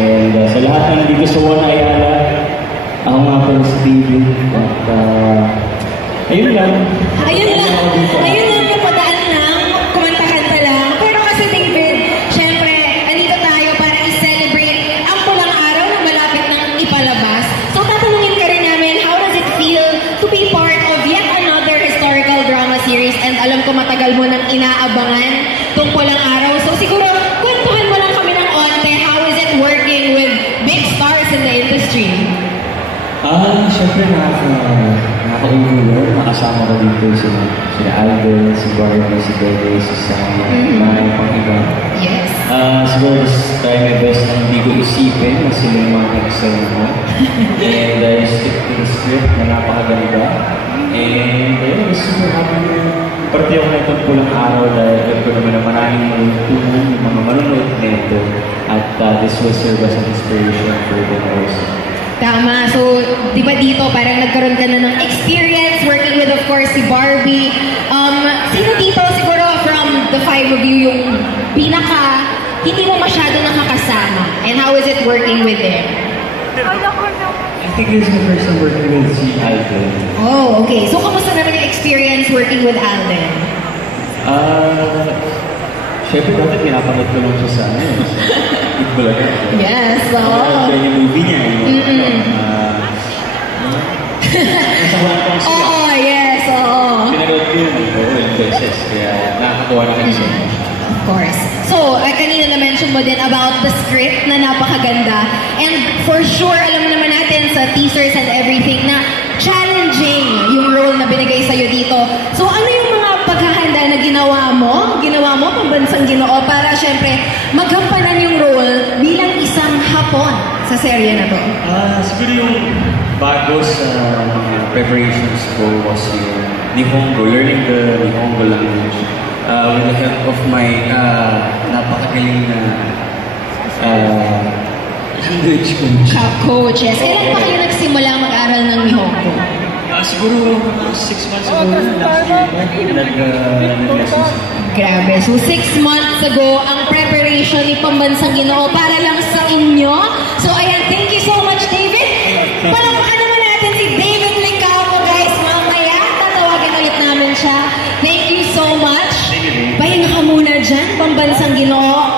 And sa lahat ng nandito sa One Ayala, ako nga po si David. At ayun lang. Ayun lang, napadaan lang, kumanta-kanta lang. Pero kasi David, syempre, andito tayo para i-celebrate ang pulang araw na malapit ng ipalabas. So tatanungin ka rin namin, how does it feel to be part of yet another historical drama series? And alam ko matagal mo nang inaabangan tong pulang araw. So siguro, kwentuhan mo lang kami ng onte, how is it working with big stars in the industry? Siyempre nakaka-ulo. Makasama ko dito sila Alden, si Barbie, si Bebe, si Sana, mga pang iba. Yes. Siguro try my best na hindi ko isipin na sila yung mga nag-sell mo. And I stick to the script na napakaganda. And ayun, super happy na parte ako na itong pulang araw dahil alam ko naman na maraming malutulong yung mga manunod nito. At this will serve as an inspiration for them also. Tama. So, di ba dito parang nagkaroon ka na ng experience working with, of course, si Barbie. Sino dito siguro from the five of you yung pinaka hindi mo masyado nakakasama? And how is it working with him? I think this is the first time working with si Alden. Oh, okay. So, kamusta naman yung experience working with Alden? Siyempre dati pinapanood ko lang siya sa Bulaga. Yes, oo. Yung movie niya. Nasa Hong Kong sila. Oo, yes, oo. Pinanood ko yung beses. Kaya nakakatuwa na kayo siya. Of course. So, kanina na-mention mo din about the script na napakaganda. And for sure, alam naman natin sa teasers and everything na challenging yung role na binigay sa'yo dito. So, ano yung mga paghahanda na ginawa mo pambansang Ginoo para syempre maghampanan yung role bilang isang Hapon sa serye na to? Siguro yung bago sa preparations ko was yung Nihongo, learning the Nihongo language with the help of my napakagaling na language coach. Yes. Kailan pa kayo nagsimula mag-aral ng Nihongo? Siguro 6 months ago, last year, nag-lessons. Grabe. So, 6 months ago, ang preparation ni Pambansang Ginoo para lang sa inyo. So, ayan, thank you so much, David. Palakpakan naman natin si David Licao, guys. Mamaya, tatawagin ulit namin siya. Thank you so much. Pahinga ka muna dyan, Pambansang Ginoo.